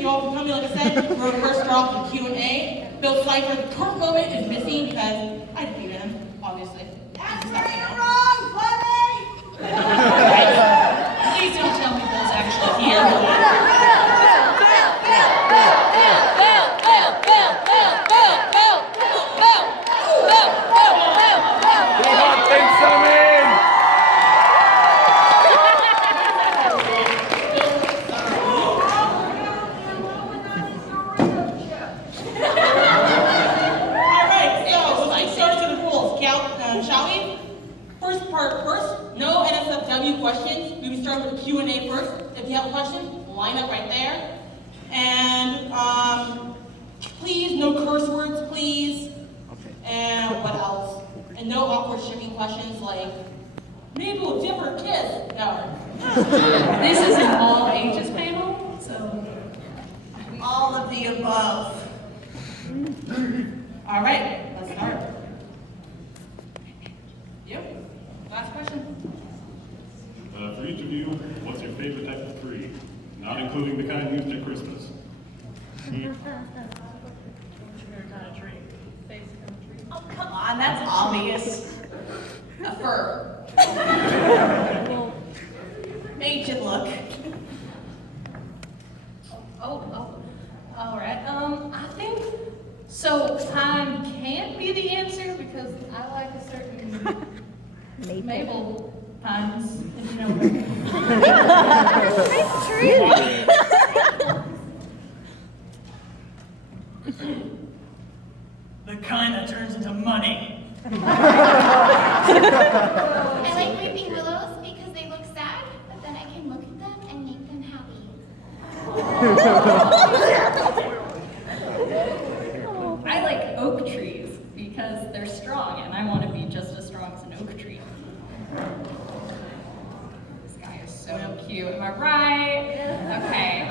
you all for coming. Like I said, we're first off the Q&A. Bill Cipher, the current moment is missing because I defeated him, obviously. That's where you're wrong, buddy! Please don't tell me Bill's actually here. Questions. We will start with the Q&A first. If you have a question, line up right there. And please, no curse words, please. Okay. And what else? And no awkward shipping questions like, maybe we'll dip or kiss. No. This is an all ages panel, so. All of the above. All right, let's start. Yep. Last question. For each of you, what's your favorite type of tree? Not including the kind used at Christmas. Oh, come on, that's obvious. A fir. Ancient look. Oh, all right. I think, so pine can't be the answer because I like a certain maple pines, if you know what I mean. The kind that turns into money. I like weeping willows because they look sad, but then I can look at them and make them happy. I like oak trees because they're strong and I want to be just as strong as an oak tree. This guy is so cute, am I right? Okay,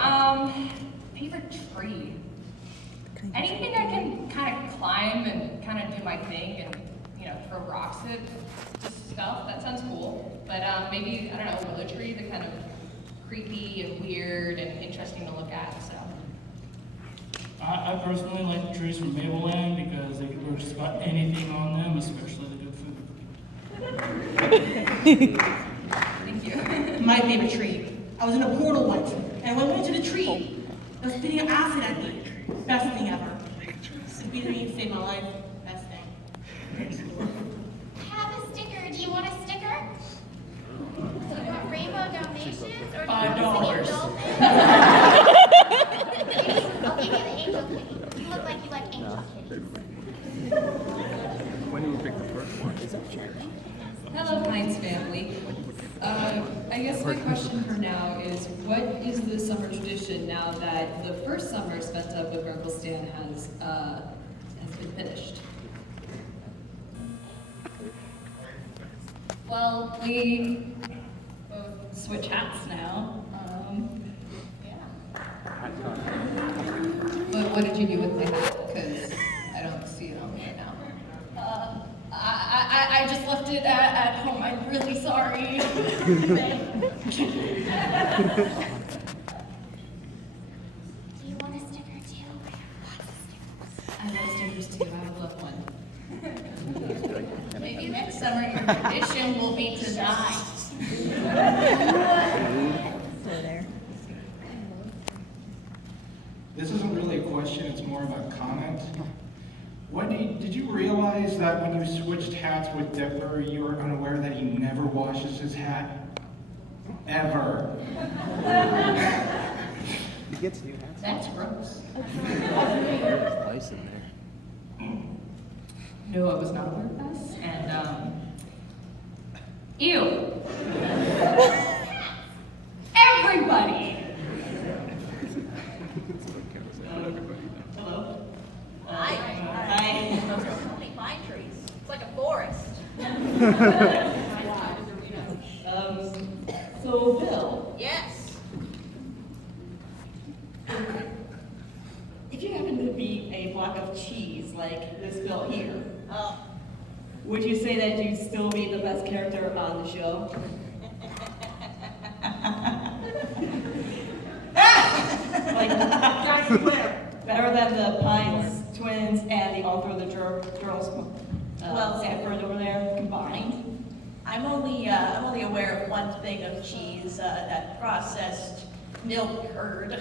favorite tree. Anything I can kind of climb and kind of do my thing and, you know, throw rocks at stuff, that sounds cool. But maybe, I don't know, willow tree, they're kind of creepy and weird and interesting to look at, so. I personally like the trees from Mableland because they can grow just about anything on them, especially the good food. Thank you. My favorite tree. I was in a portal once, and when I went to the tree, it was spitting acid at me. Best thing ever. Defeated me, saved my life. Best thing. I have a sticker. Do you want a sticker? Do you want rainbow Dalmatians or do you $5. want singing dolphins? I'll give you the angel kitty. You look like you like angel kitties. When do we pick the first one? Is that changed? Hello, Pines family. I guess my question for now is, what is the summer tradition now that the first summer spent up with Uncle Stan has been finished? Well, we both switch hats now. But what did you do with my hat? Because I don't see it on me right now. I just left it at home. I'm really sorry. Do you want a sticker too? I love stickers too. I would love one. Maybe next summer your tradition will be to die. This isn't really a question, it's more of a comment. Did you realize that when you switched hats with Dipper, you were unaware that he never washes his hat? Ever. He gets new hats. That's gross. There's lice in there. No, I was not aware of this. And, ew. Everybody. Hello? Hi. Those are only pine trees. It's like a forest. So Bill, Yes. if you happen to be a block of cheese like this Bill here, Oh. would you say that you'd still be the best character on the show? Like, swear. Better than the Pines twins and the author of the girls, Well, Sanford over there combined. I'm only aware of one thing of cheese, that processed milk curd.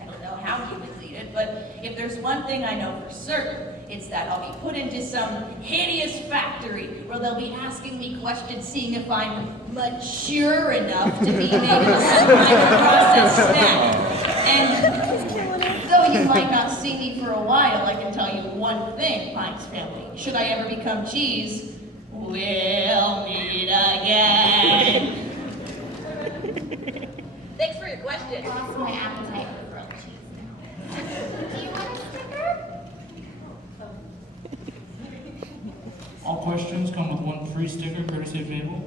I don't know how humans eat it, but if there's one thing I know for certain, it's that I'll be put into some hideous factory where they'll be asking me questions, seeing if I'm mature enough to be made into some kind of processed snack. And though you might not see me for a while, I can tell you one thing, Pines family. Should I ever become cheese, we'll meet again. Thanks for your question. Lost my appetite for grilled cheese now. Do you want a sticker? All questions come with one free sticker courtesy of Mabel.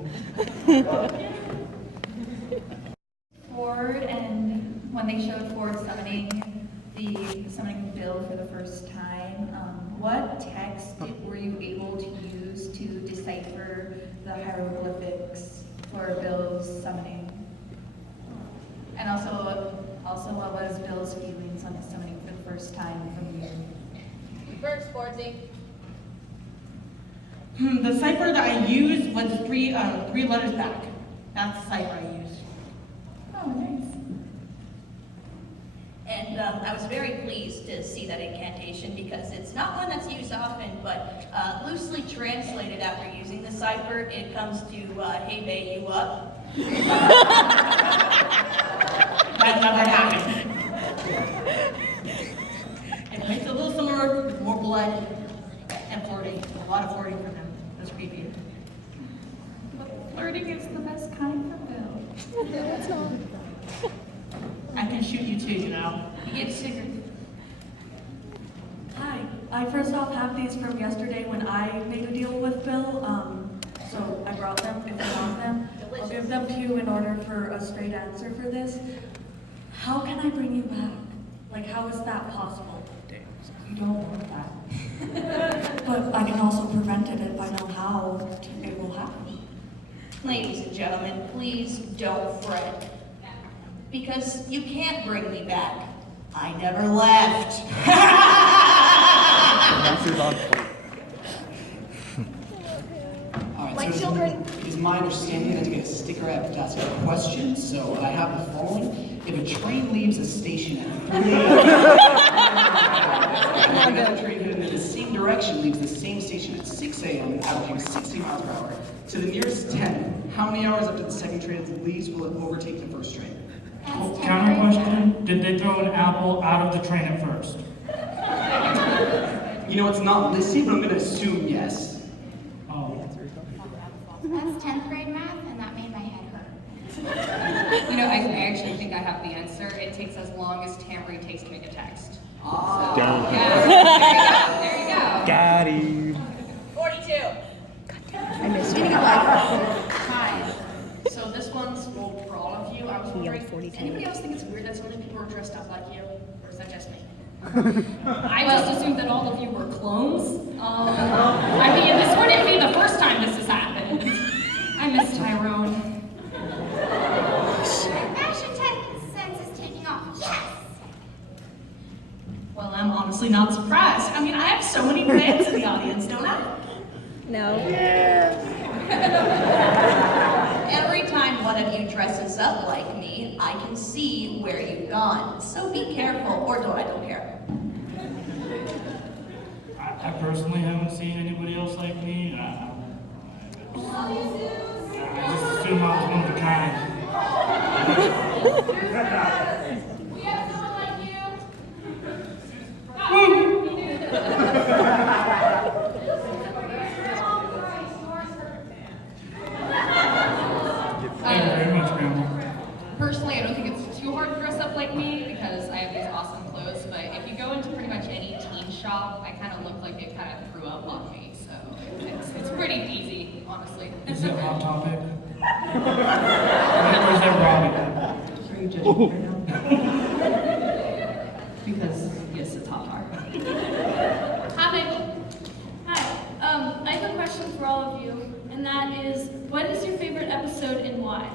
Ford, and when they showed Ford summoning Bill for the first time, what text were you able to use to decipher the hieroglyphics for Bill's summoning? And also what was Bill's feelings on the summoning for the first time from you? First, Fordsy. The cipher that I used was three letters back. That's the cipher I used. Oh, nice. And I was very pleased to see that incantation because it's not one that's used often, but loosely translated after using the cipher, it comes to, hey, bae, you up? That never happened. It makes it a little similar with more blood and flirting. A lot of flirting from him. That's creepy. But flirting is the best kind for Bill. That's not. I can shoot you too, you know. You get sicker. Hi, I first off have these from yesterday when I made a deal with Bill. So I brought them if you want them. I'll give them to you in order for a straight answer for this. How can I bring you back? Like, how is that possible? You don't want that. But I can also prevent it if I know how it will happen. Ladies and gentlemen, please don't fret. Because you can't bring me back. I never left. All right, Like so children. It is my understanding that to get a sticker, I have to ask a question. So I have the following: if a train leaves a station at 3 a.m., and another train heading in the same direction leaves the same station at 6 a.m., averaging 60 miles per hour, to the nearest 10, how many hours after the second train leaves will it overtake the first train? Counter question, did they throw an apple out of the train at first? You know, it's not listed, but I'm going to assume yes. Oh. That's 10th grade math, and that made my head hurt. You know, I actually think I have the answer. It takes as long as Tamri takes to make a text. Ah. So, yeah, there you go. Got him. 42. I missed you. Hi. So this one's for all of you. I was wondering, does anybody else think it's weird that so many people are dressed up like you? Or is that just me? I just assumed that all of you were clones. I mean, this wouldn't be the first time this has happened. I miss Tyrone. Fashion sense is taking off. Yes! Well, I'm honestly not surprised. I mean, I have so many fans in the audience, don't I? No. Every time one of you dresses up like me, I can see where you've gone. So be careful, or don't. I don't care. I personally haven't seen anybody else like me. I just assume I was one of a kind. We have someone like you. Thank you very much, Grandma. Personally, I don't think it's too hard to dress up like me because I have these awesome clothes, but if you go into pretty much any teen shop, I kind of look like they kind of threw up on me, so it's pretty easy, honestly. Is it Hot Topic? Or is that Robbie? Are you judging me right now? Because, yes, it's hot topic. Hi, Michael. Hi. I have a question for all of you, and that is, what is your favorite episode and why?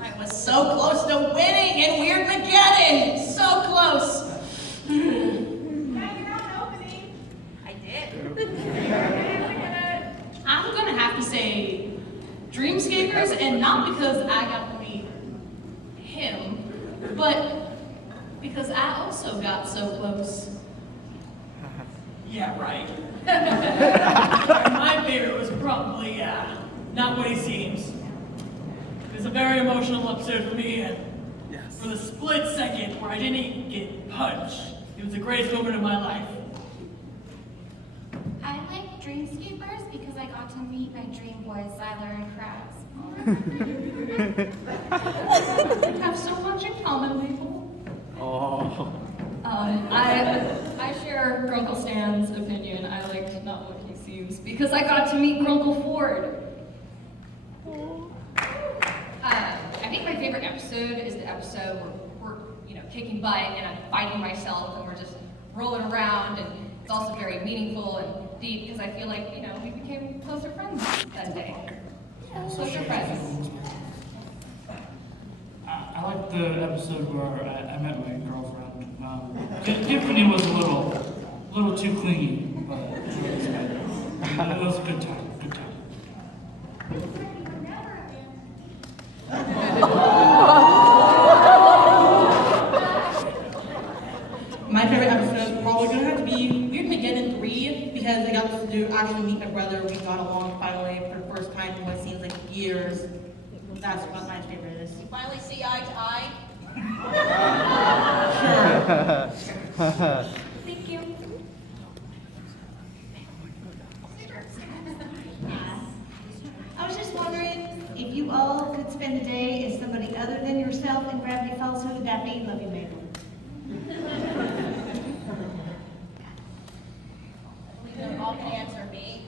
I was so close to winning in Weird Mageddon! So him, but because I also got so close. Yeah, right. My favorite was probably not what he seems. It was a very emotional episode for me, and for the split second where I didn't get punched, it was the greatest moment of my life. I like Dreamscapers because I got to meet my dream boys, Zyler and Krabs. We have so much in common, people. Oh. I share Grunkle Stan's opinion. I liked not what he seems because I got to meet Grunkle Ford. I think my favorite episode is the episode where we're, kicking butt and I'm fighting myself and we're just rolling around, and it's also very meaningful and deep because I feel like, we became closer friends that day. Closer friends. I like the episode where I met my girlfriend. Tiffany was a little too clingy, but it was a good time. Good time. My favorite episode is probably gonna have to be Weird Again 3 because I got to actually meet my brother. We got along finally for the first time in what seems like years. That's what my favorite is. You finally see eye to eye? Sure. Thank you. I was just wondering if you all could spend a day as somebody other than yourself in Gravity Falls, who would that be? Love you, Mabel. You all can answer me.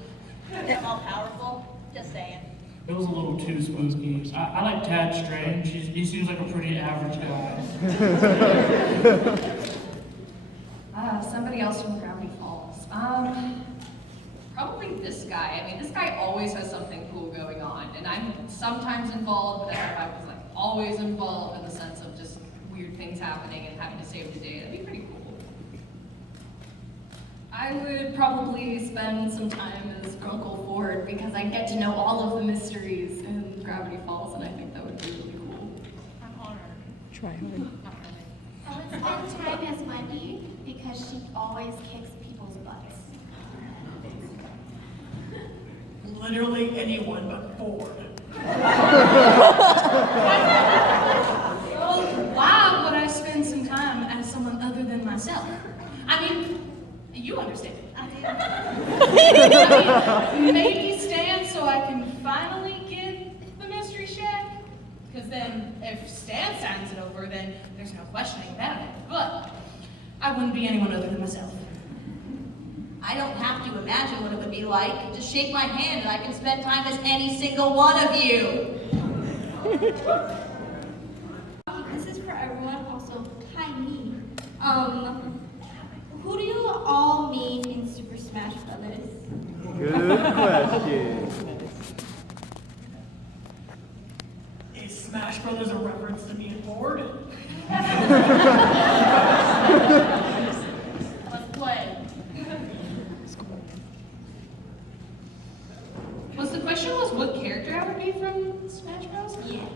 I'm all powerful. Just saying. It was a little too spooky. I like Tad Strange. He seems like a pretty average guy. Somebody else from Gravity Falls. Probably this guy. I mean, this guy always has something cool going on, and I'm sometimes involved, but I was like always involved in the sense of just weird things happening and having to save the day. That'd be pretty cool. I would probably spend some time as Grunkle Ford because I get to know all of the mysteries in Gravity Falls, and I think that would be really cool. I'm honored. Try hard. I would spend time as Wendy because she always kicks people's butts. Literally anyone but Ford. Well, why would I spend some time as someone other than myself? I mean, you understand. I mean, maybe Stan so I can finally get the mystery shack. Because then, if Stan signs it over, then there's no questioning about it. But I wouldn't be anyone other than myself. I don't have to imagine what it would be like. Just shake my hand and I can spend time as any single one of you. This is for everyone, also, hi me. Who do you all mean in Super Smash Brothers? Good question. Is Smash Brothers a reference to me and Ford? Let's play. Was the question what character I would be from Smash Bros? Yeah.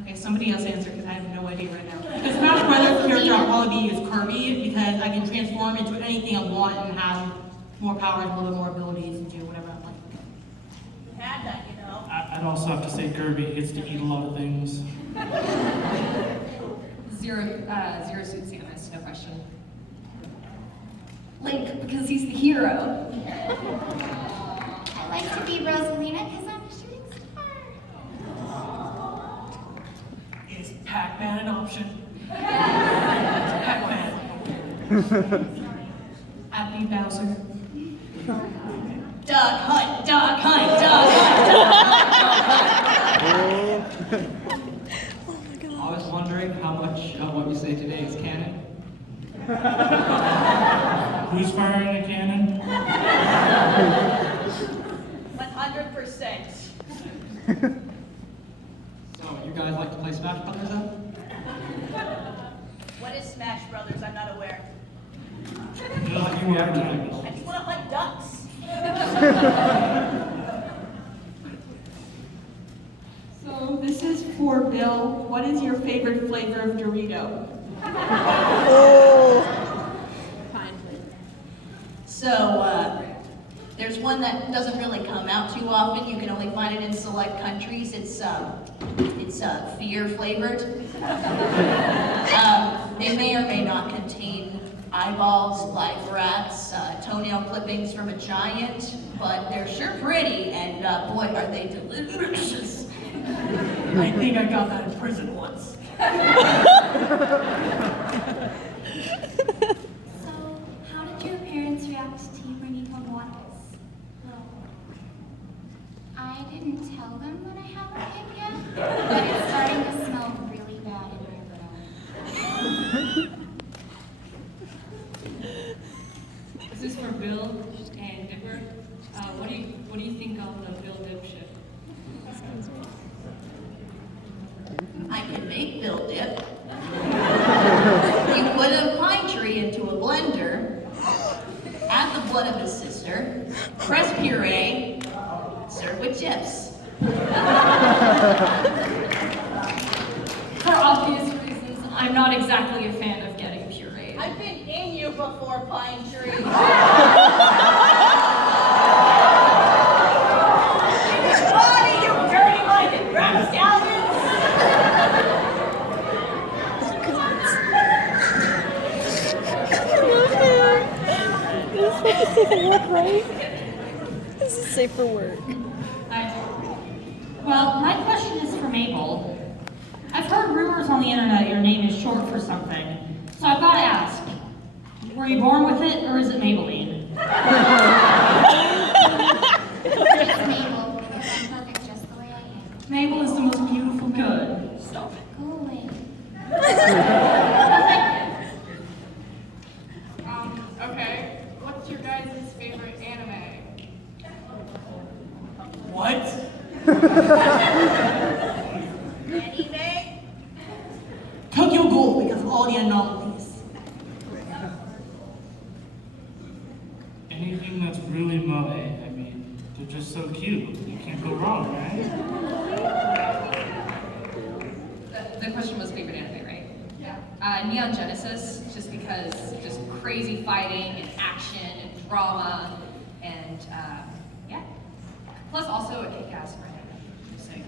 Okay, somebody else answer because I have no idea right now. The Smash Brothers character I'll probably be is Kirby because I can transform into anything I want and have more powers, a little bit more abilities, and do whatever I like. You had that, you know. I'd also have to say Kirby gets to eat a lot of things. Zero Suit Samus, no question. Link, because he's the hero. I like to be Rosalina because I'm a shooting star. Is Pac-Man an option? Pac-Man. I'd be Bowser. Dog hunt, dog hunt, dog hunt, dog hunt, dog hunt. I was wondering how much of what you say today is canon. Who's firing a cannon? 100%. So, you guys like to play Smash Brothers then? What is Smash Brothers? I'm not aware. You know, you are doing. I just want to hunt ducks. So this is for Bill. What is your favorite flavor of Dorito? So, there's one that doesn't really come out too often. You can only find it in select countries. It's fear flavored. They may or may not contain eyeballs, live rats, toenail clippings from a giant, but they're sure pretty, and boy, are they delicious. I think I got that in prison once. So, how did your parents react to you bringing home waffles? I didn't tell them that I have a kid yet, but it's starting to smell really bad in my room. This is for Bill and Dipper. What do you think of the Bill Dip ship? I can make Bill Dip. You put a pine tree into a blender, add the blood of his sister, press puree, serve with chips. For obvious reasons, I'm not exactly a fan of getting pureed. I've been in you before, pine tree. Body, you dirty-minded rapscallions! This is safe for work, right? This is safe for work. Well, my question is for Mabel. I've heard rumors on the internet your name is short for something, so I've got to ask, were you born with it, or is it Maybelline? It's Mabel, because I'm perfect just the way I am. Mabel is the most beautiful. Good. Stop it. Go away. Okay. What's your guys' favorite anime? What? Anime? Tokyo Ghoul, because of all the anomalies. Anything that's really moe, I mean, they're just so cute. You can't go wrong, right? The question was favorite anime, right? Yeah. Neon Genesis, just because just crazy fighting and action and drama and yeah. Plus also a kick-ass anime. Just saying.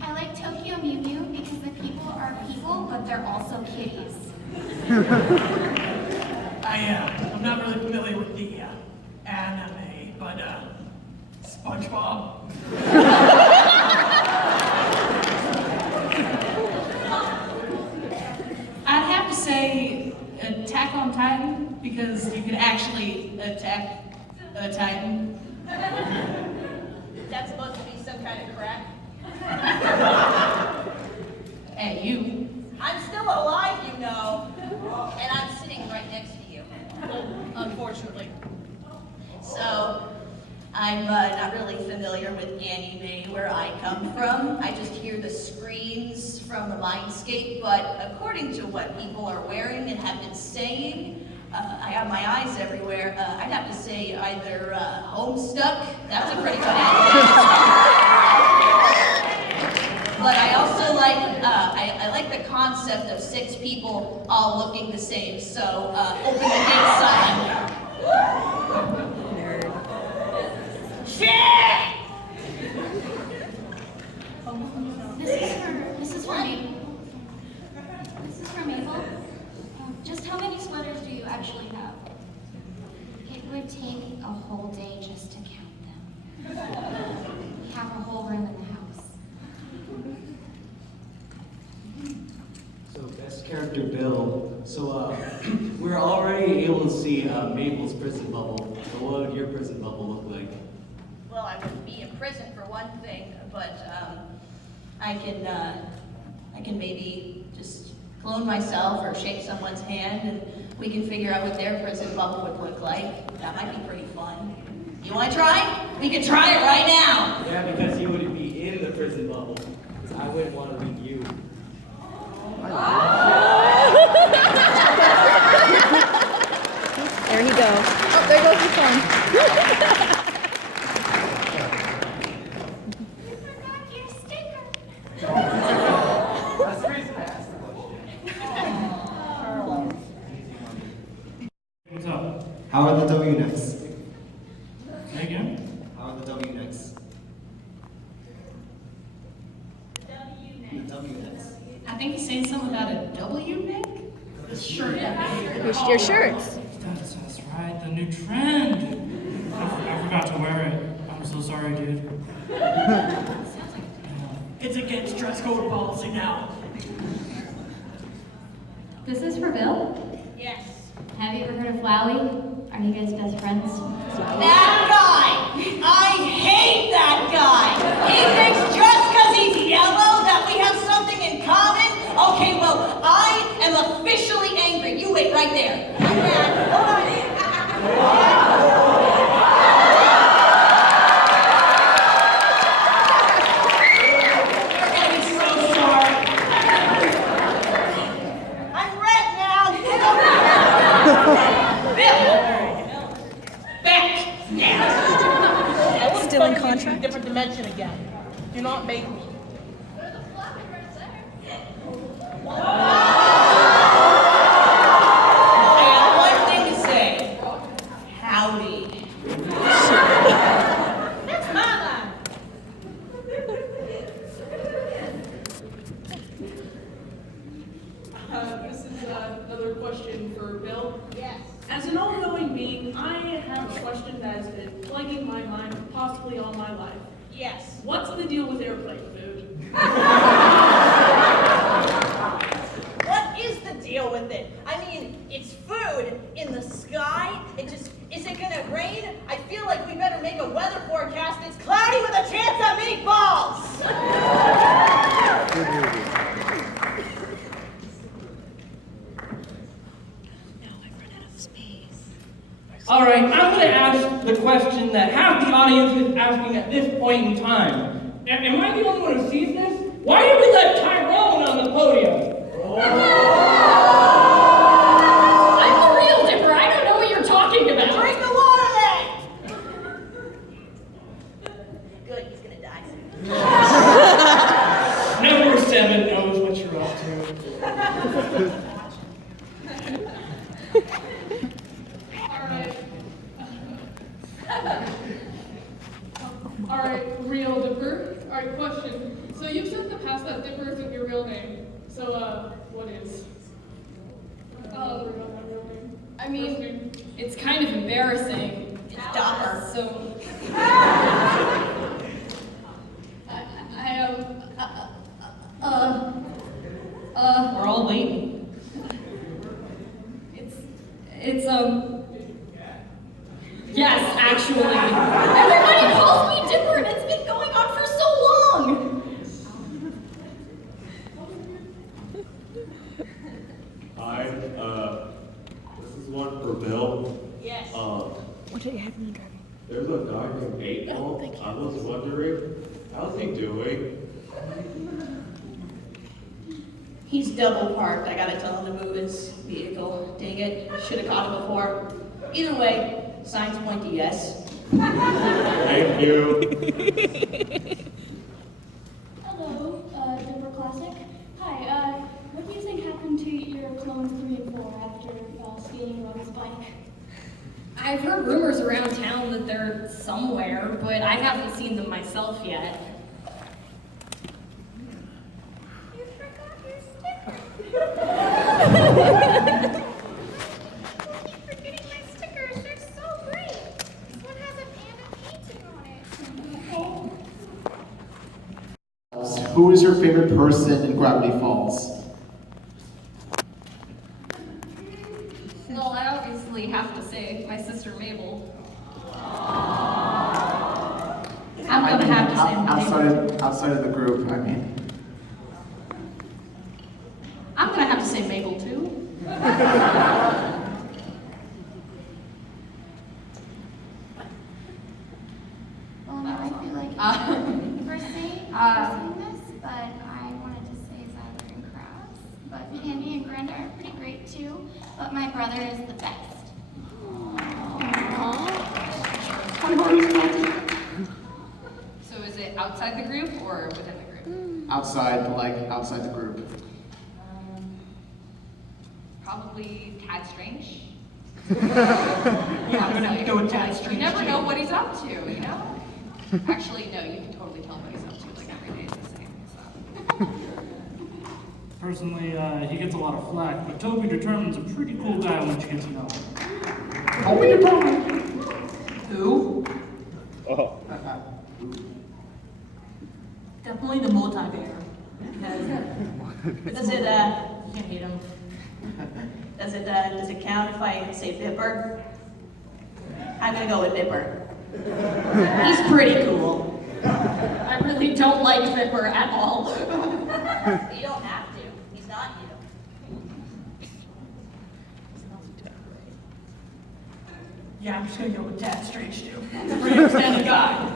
I like Tokyo Mew Mew because the people are people, but they're also kitties. I'm not really familiar with the anime, but SpongeBob. I'd have to say Attack on Titan, because you can actually attack a Titan. That's supposed to be some kind of crack. At you. I'm still alive, you know, and I'm sitting right next to you. Unfortunately. So, I'm not really familiar with anime where I come from. I just hear the screams from the mindscape, but according to what people are wearing and have been saying, I have my eyes everywhere. I'd have to say either Homestuck, that's a pretty good anime. But I also like, I like the concept of 6 people all looking the same, so open the gate sign. This is for Mabel. This is for Mabel. Just how many sweaters do you actually have? It would take a whole day just to count them. We have a whole room in the house. So best character Bill. So we're already able to see Mabel's prison bubble. So what would your prison bubble look like? Well, I wouldn't be in prison for one thing, but I can maybe just clone myself or shake someone's hand and we can figure out what their prison bubble would look like. That might be pretty fun. You want to try? We can try it right now. Yeah, because you wouldn't be in the prison bubble. Because I wouldn't want to be you. There he goes. Oh, there goes his phone. You forgot your W next? Say again? How about the W next? The W next. I think he's saying something about a W neck? The shirt. Your shirts. That's right, the new trend. I forgot to wear it. I'm so sorry, dude. It's against dress code policy now. This is for Bill? Yes. Have you ever heard of Flowey? Are you guys best friends? That guy! I hate that guy! He thinks just because he's yellow that we have something in common? Okay, well, I am officially angry. You wait right there. I'm mad. Hold on. You're gonna be so sorry. I'm red now. Bill! Back! I wouldn't Still in fucking into a contract? different dimension again. Do not make me. I have one thing to say. Howdy. That's my line. This is another question for Bill. Yes. As an all-knowing being, I have a question that has been plaguing my mind possibly all my life. Yes. What's the deal with airplane food? What is the deal with it? I mean, it's food in the sky. Is it gonna rain? I feel like we better make a weather forecast. It's cloudy with a chance of meatballs. All right, I'm going to ask the question that half the audience is asking at this point in time. Am I the only one who sees this? Why did we let Tyrone on the podium? I'm the real dipper. I don't know what you're talking about. Drink the water then. Good, he's gonna die soon. Number 7 knows what you're up to. Alright, real dipper. Alright, question. So you've said in the past that dipper isn't your real name. So, what is? Oh, the real name. I mean, it's kind of embarrassing. It's Dopper. So, We're all waiting. Yes, actually. Everybody calls me Dipper, and it's been going on for so long. Hi, this is one for Bill. Yes. What did you have in the driving? There's a guy named April. I was wondering, how's he doing? He's double parked. I gotta tell him to move his vehicle. Dang it. Should have caught him before. Either way, signs point to yes. Thank you. Hello, Dipper Classic. Hi, what do you think happened to your clones 3 and 4 after skating on his bike? I've heard rumors around town that they're somewhere, but I haven't seen them myself yet. You forgot your sticker. I keep forgetting my stickers. They're so great. This one has a panda painting on it. Who is your favorite person in Gravity Falls? Well, I obviously have to say my sister Mabel. I'm gonna have to say outside of the group, I mean. I'm gonna have to say Mabel too. Well, I feel like for saying this, but I wanted to say Zyler and Krause. But Candy and Granda are pretty great too. But my brother is the best. so is it outside the group or within the group? Outside the group. Probably Tad Strange. Yeah, I'm gonna go with Dad's You strange never too. know what he's up to, you know? Actually, no, you can totally tell what he's up to, like every day is the same, so. Personally, he gets a lot of flack, but Toby Determine's a pretty cool guy once you get to know him. Toby Determine. Who? Oh. Definitely the multi-bear. Does it, you can't hate him. Does it count if I say Bipper? I'm gonna go with Bipper. He's pretty cool. I really don't like Pepper at all. You don't have to. He's not you. Yeah, I'm just gonna go with Dad Strange too. Pretty outstanding guy.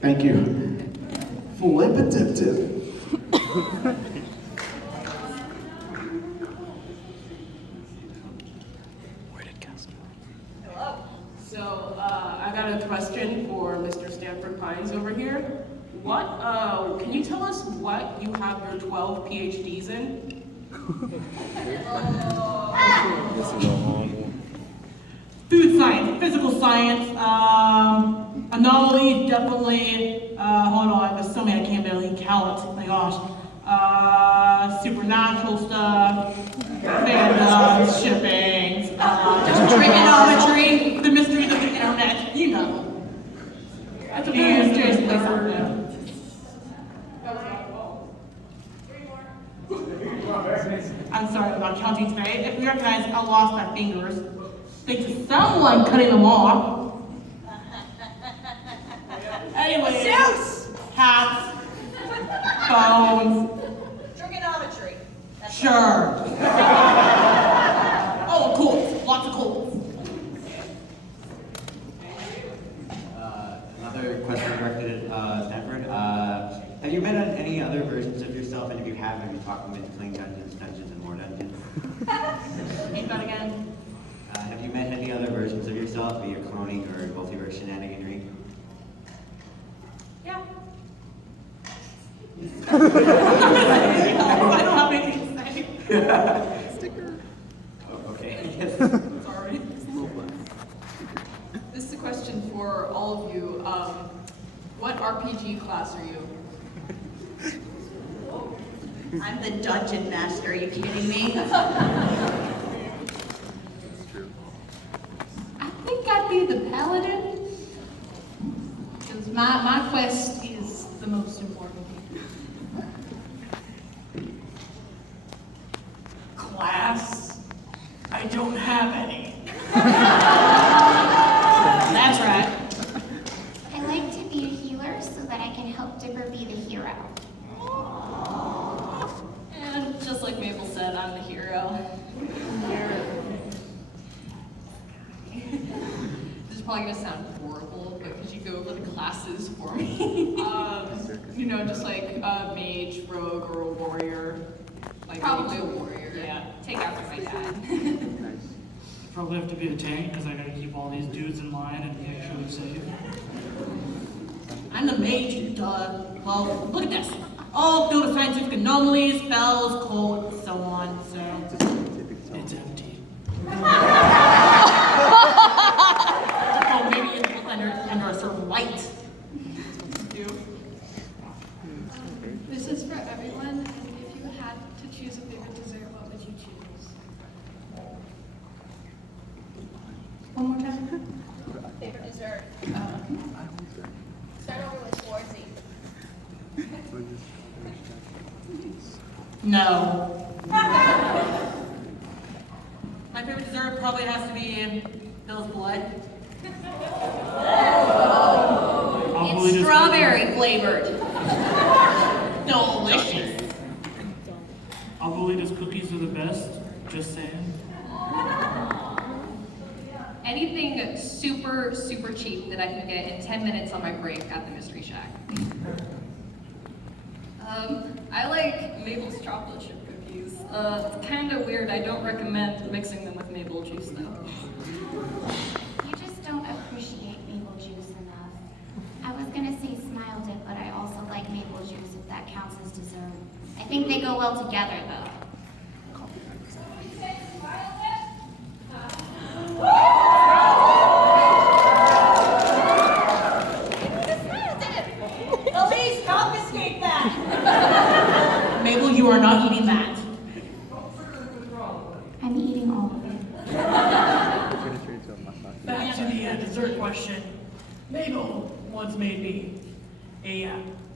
Thank you. Flip-a-tip-tip. Hello. So, I got a question for Mr. Stanford Pines over here. Can you tell us what you have your 12 PhDs in? Food science, physical science, anomalies, definitely, hold on, there's so many I can't barely count, oh my gosh. Supernatural stuff, fandoms, shippings, trigonometry, the mysteries of the internet, you know. That's a very mysterious place out there. I'm sorry, I'm not counting today. If we recognize I lost my fingers, thanks to someone cutting them off. Anyways, Zeus! hats, phones, Trigonometry. That's sure. Oh, cool, lots of cool. Another question directed at Stanford. Have you met any other versions of yourself? And if you have you talked them into playing Dungeons and More Dungeons? Name that again. Have you met any other versions of yourself via cloning or multiverse shenaniganry? Yeah. I don't have anything to say. Sticker. Oh, okay. Sorry. This is a question for all of you. What RPG class are you? I'm the dungeon master, are you kidding me? I think I'd be the paladin. Because my quest is the most important. Class? I don't have any. That's right. I like to be a healer so that I can help Dipper be the hero. And just like Mabel said, I'm the hero. This is probably gonna sound horrible, but could you go over the classes for me? You know, just like a mage, rogue, or a warrior. Like Probably a warrior. Yeah. Take after my dad. Probably have to be a tank because I gotta keep all these dudes in line and make sure they're safe. I'm the mage, duh. Well, look at this. All field of scientific anomalies, spells, cold, so on, so. It's empty. Oh, maybe it's under a certain light. This is for everyone, and if you had to choose a favorite dessert, what would you choose? One more time. Favorite dessert? Start over with Schwarzy. No. My favorite dessert probably has to be Bill's blood. It's strawberry flavored. Delicious. Abuelita's cookies are the best, just saying. Anything super, super cheap that I can get in 10 minutes on my break at the Mystery Shack. I like Mabel's chocolate chip cookies. It's kind of weird. I don't recommend mixing them with maple juice though. You just don't appreciate maple juice enough. I was gonna say smile dip, but I also like maple juice if that counts as dessert. I think they go well together though. are not eating that. I'm eating all of it. Back to the dessert question. Mabel once made me a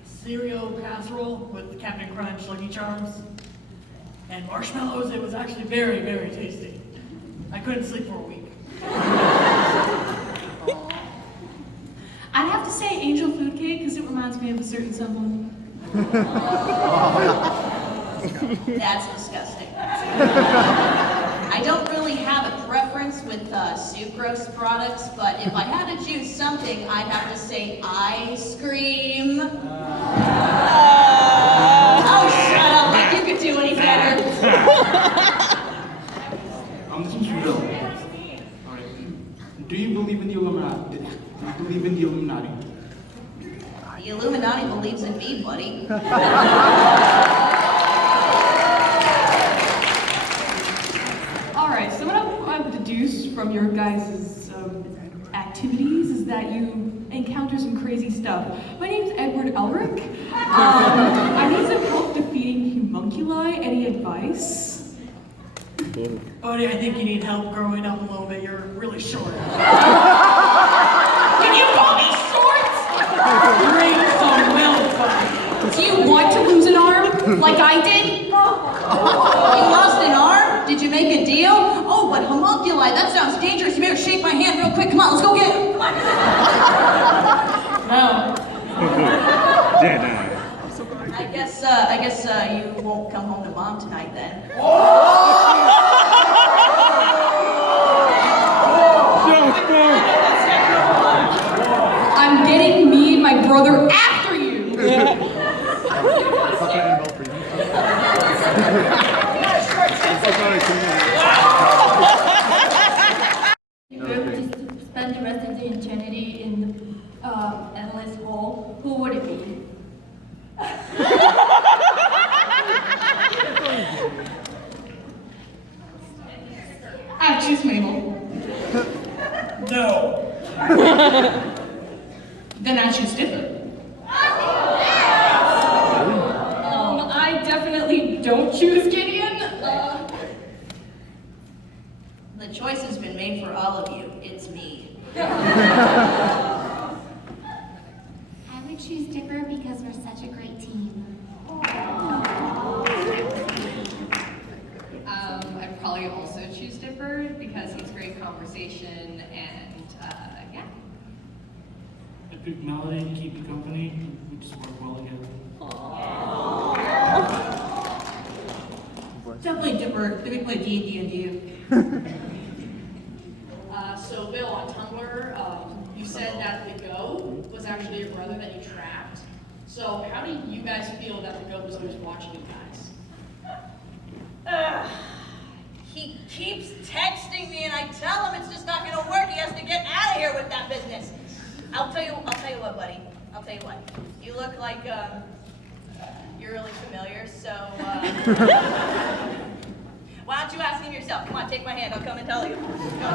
cereal casserole with Captain Crunch Lucky Charms and marshmallows. It was actually very, very tasty. I couldn't sleep for a week. I'd have to say angel food cake because it reminds me of a certain someone. That's disgusting. I don't really have a preference with sucrose products, but if I had to choose something, I'd have to say ice cream. Oh, shut up, like you could do any better. This is real. Alright. Do you believe in the Illuminati? The Illuminati believes in me, buddy. Alright, so what I've deduced from your guys' activities is that you encounter some crazy stuff. My name's Edward Elric. I need some help defeating homunculi. Any advice? Buddy, I think you need help growing up a little bit. You're really short. Can you call me short? Drink some milk, buddy. Do you want to lose an arm like I did? You lost an arm? Did you make a deal? Oh, but homunculi, that sounds dangerous. You better shake my hand real quick. Come on, let's go get him. Come on. No. I guess you won't come home to mom tonight then. I'm getting me and my brother after you. If you were to spend the rest of the eternity in the endless hole, who would it be? I choose Mabel. No. Then I choose Dipper. I definitely don't choose Gideon. The choice has been made for all of you. It's me. I would choose Dipper because we're such a great team. I'd probably also choose Dipper because he's great conversation and yeah. Epic melody, keep you company, we just work well together. Definitely Dipper. Then we play D&D and you. So Bill, on Tumblr, you said that the goat was actually your brother that you trapped. So how do you guys feel that the goat was always watching you guys? He keeps texting me and I tell him it's just not gonna work. He has to get out of here with that business. I'll tell you what, buddy. I'll tell you what. You look like you're really familiar, so why don't you ask him yourself? Come on, take my hand, I'll come and tell you. Come on, take my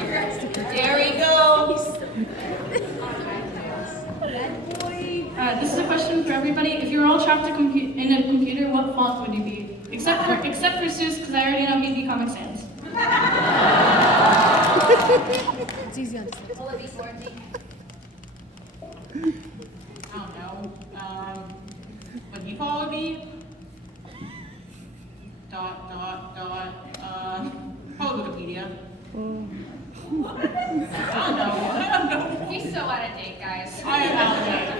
hand. There he goes. This is a question for everybody. If you were all trapped in a computer, what font would you be? Except for Seuss, because I already know he'd be Comic Sans. It's easy on this. Will it be Swarthy? I don't know. Would you follow me? Probably Wikipedia. I don't know. He's so out of date, guys. I am out of date.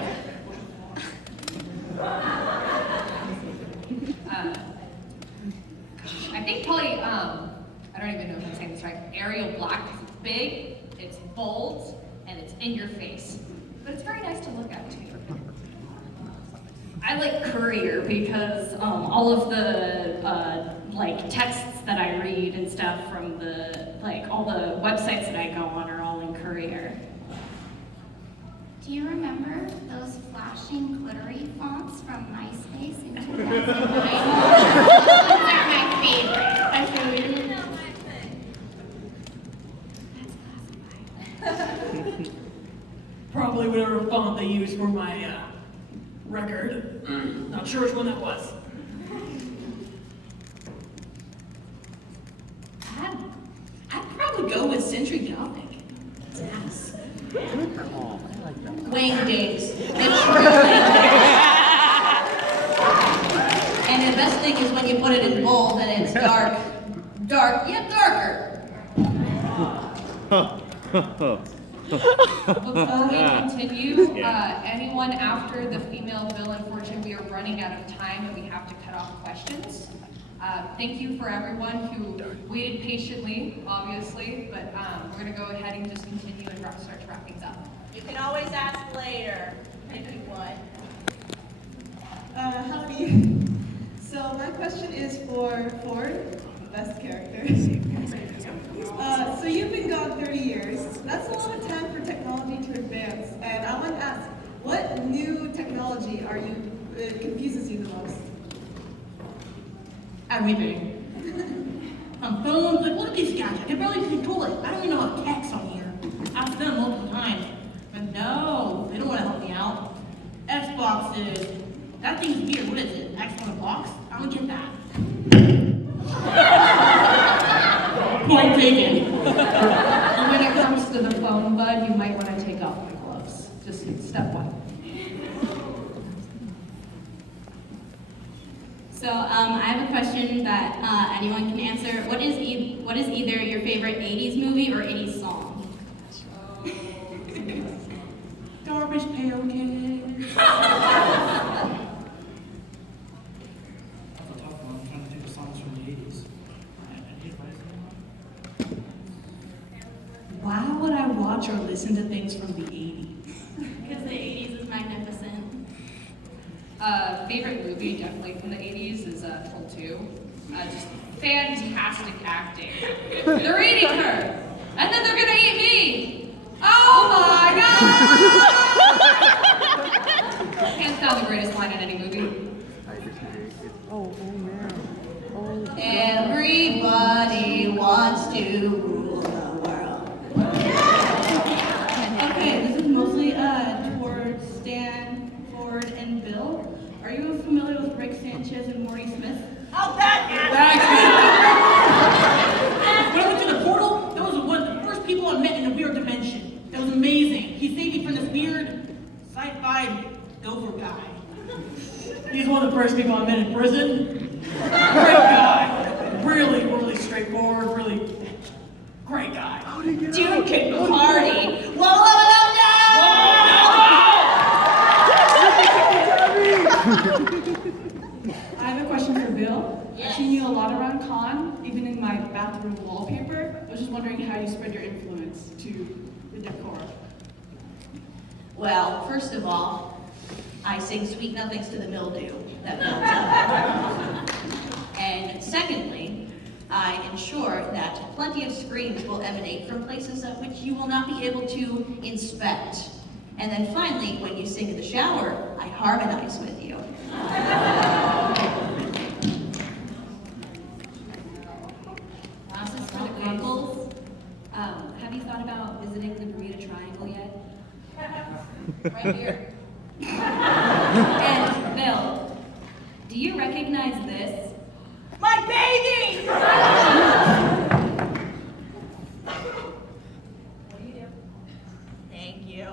I think probably, I don't even know if I'm saying this right, Arial Black. It's big, it's bold, and it's in your face. But it's very nice to look at, too. I like Courier because all of the like texts that I read and stuff from the all the websites that I go on are all in Courier. Do you remember those flashing glittery fonts from MySpace in 2009? Those are my favorite. I feel you. my record. Not sure which one that was. I'd probably go with Century Gothic. Yes. Good call. I like that. Wayne Diggs. The true Wayne Diggs. And the best thing is when you put it in bold and it's dark, yet darker. Before we continue, anyone after the female bill, unfortunately, we are running out of time and we have to cut off questions. Thank you for everyone who waited patiently, obviously, but we're going to go ahead and just continue and start to wrap things up. You can always ask later if you want. Howdy. So my question is for Ford, best character. So you've been gone 30 years. That's a lot of time for technology to advance. And I want to ask, what new technology confuses you the most? Everything. On phones, like, look at these guys. I can barely control it. I don't even know how to text on here. Asked them multiple times. But no, they don't want to help me out. Xboxes. That thing's weird. What is it? X on a box? I don't get that. Point taken. And when it comes to the phone, bud, you might want to take off my gloves. Just step one. So I have a question that anyone can answer. What is either your favorite 80s movie or 80s song? Garbage pail kid. Off the top one, I'm trying to think of songs from the 80s. Any advice on that? Why would I watch or listen to things from the 80s? Because the 80s is magnificent. Favorite movie, definitely from the 80s, is Troll 2. Just fantastic acting. They're eating her, and then they're gonna eat me. Oh my god! Hands down the greatest line in any movie. Oh man. Everybody wants to rule the world. Okay, this is mostly towards Stan, Ford, and Bill. Are you familiar with Rick Sanchez and Morty Smith? Oh, that When I went to the portal, that was one of the first people I met in a weird dimension. That was amazing. He saved me from this weird sci-fi gopher guy. He's one of the first people I met in prison. Great guy. Really, really straightforward, really great guy. Dude can party. Whoa. I have a question for Bill. I've seen you a lot around con, even in my bathroom wallpaper. I was just wondering how you spread your influence to the decor. Well, first of all, I sing sweet nothings to the mildew that builds up. And secondly, I ensure that plenty of screams will emanate from places of which you will not be able to inspect. And then finally, when you sing in the shower, I harmonize with you. This is for the Grunkles. Have you thought about visiting the Bermuda Triangle yet? Right here. And Bill, do you recognize this? My baby! What do you do? Thank you.